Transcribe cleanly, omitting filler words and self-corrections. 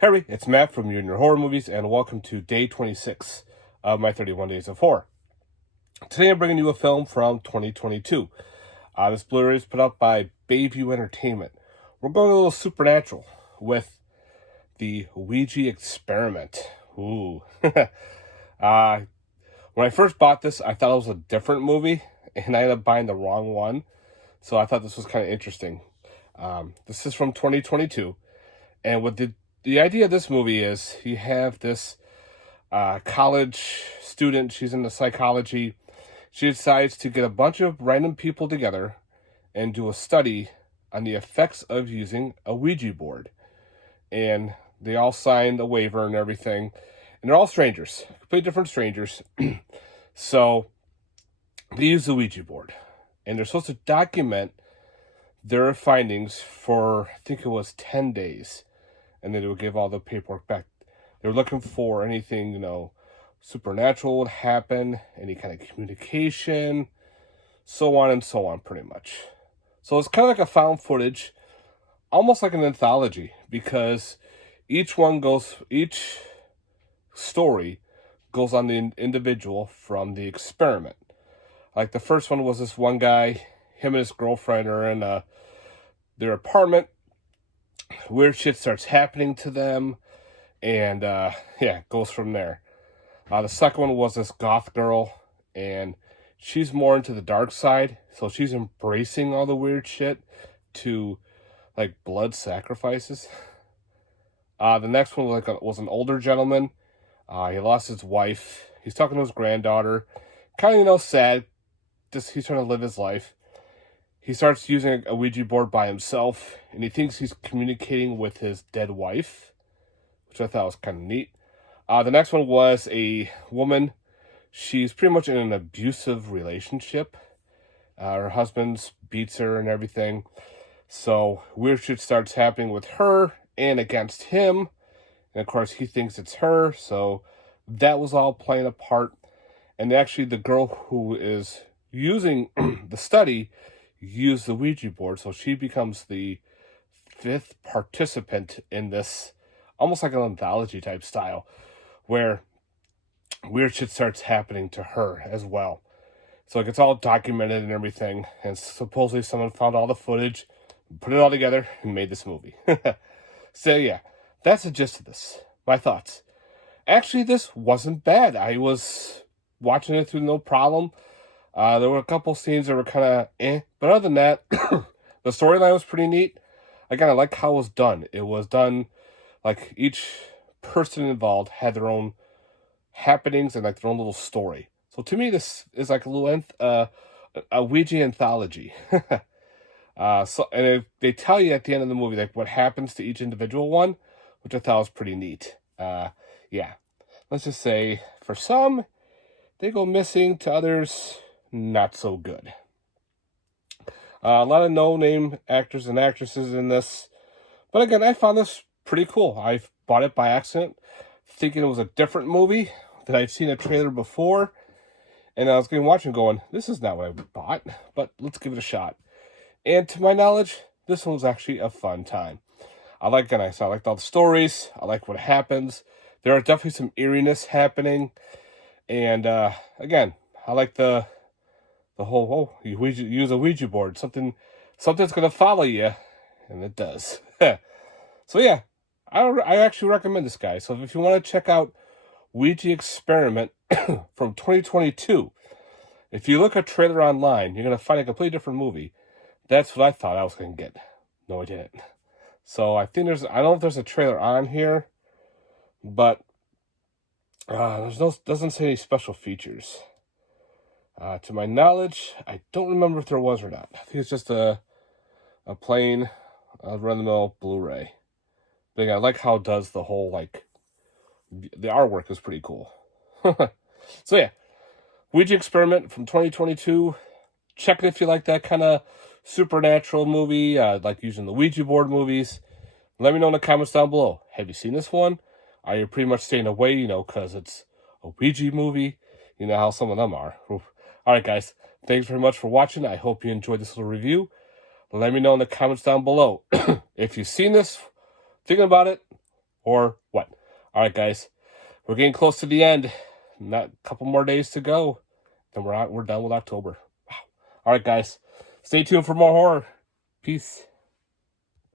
Harry, it's Matt from Your Horror Movies, and welcome to day 26 of my 31 Days of Horror. Today I'm bringing you a film from 2022. This Blu-ray is put out by Bayview Entertainment. We're going a little supernatural with the Ouija Experiment. Ooh. When I first bought this, I thought it was a different movie, and I ended up buying the wrong one. So I thought this was kind of interesting. This is from 2022, and what the idea of this movie is you have this college student. She's into psychology. She decides to get a bunch of random people together and do a study on the effects of using a Ouija board. And they all signed a waiver and everything. And they're all strangers, completely different strangers. So they use the Ouija board. And they're supposed to document their findings for, I think it was 10 days. And then they would give all the paperwork back. They were looking for anything, supernatural would happen, any kind of communication, so on, pretty much. So it's kind of like a found footage, almost like an anthology, because each story goes on the individual from the experiment. Like the first one was this one guy, him and his girlfriend are in their apartment. Weird shit starts happening to them, and it goes from there. The second one was this goth girl, and she's more into the dark side, so she's embracing all the weird shit to like blood sacrifices. The next one was an older gentleman. He lost his wife. He's talking to his granddaughter, kind of sad. He's trying to live his life. He starts using a Ouija board by himself, and he thinks he's communicating with his dead wife, which I thought was kind of neat. The next one was a woman. She's pretty much in an abusive relationship. Her husband beats her and everything. So weird shit starts happening with her and against him. And of course, he thinks it's her. So that was all playing a part. And actually, the girl who is using the study used the Ouija board. So she becomes the fifth participant in this, almost like an anthology type style, where weird shit starts happening to her as well. So it gets all documented and everything. And supposedly someone found all the footage, put it all together, and made this movie. So yeah, that's the gist of this. My thoughts. Actually, this wasn't bad. I was watching it through no problem. There were a couple scenes that were kind of but other than that, the storyline was pretty neat. Again, I like how it was done. It was done like each person involved had their own happenings and like their own little story. So to me, this is like a little a Ouija anthology. They tell you at the end of the movie like what happens to each individual one, which I thought was pretty neat. Let's just say for some, they go missing. To others, not so good. A lot of no-name actors and actresses in this. But again, I found this pretty cool. I bought it by accident, thinking it was a different movie that I'd seen a trailer before. And I was going to watch and going, this is not what I bought, but let's give it a shot. And to my knowledge, this one was actually a fun time. I liked all the stories. I like what happens. There are definitely some eeriness happening. And again, I like the whole, you use a Ouija board. Something's going to follow you, and it does. So yeah, I actually recommend this, guy. So if you want to check out Ouija Experiment from 2022, if you look at a trailer online, you're going to find a completely different movie. That's what I thought I was going to get. No, I didn't. So I think I don't know if there's a trailer on here, but doesn't say any special features. To my knowledge, I don't remember if there was or not. I think it's just a plain run-of-the-mill Blu-ray. But again, I like how it does the whole, the artwork is pretty cool. So yeah, Ouija Experiment from 2022. Check it if you like that kind of supernatural movie, like using the Ouija board movies. Let me know in the comments down below. Have you seen this one? Are you pretty much staying away, because it's a Ouija movie? You know how some of them are. Oof. All right, guys. Thanks very much for watching. I hope you enjoyed this little review. Let me know in the comments down below. If you've seen this, thinking about it, or what? All right, guys, we're getting close to the end. Not a couple more days to go, then we're done with October. Wow. All right, guys, stay tuned for more horror. Peace.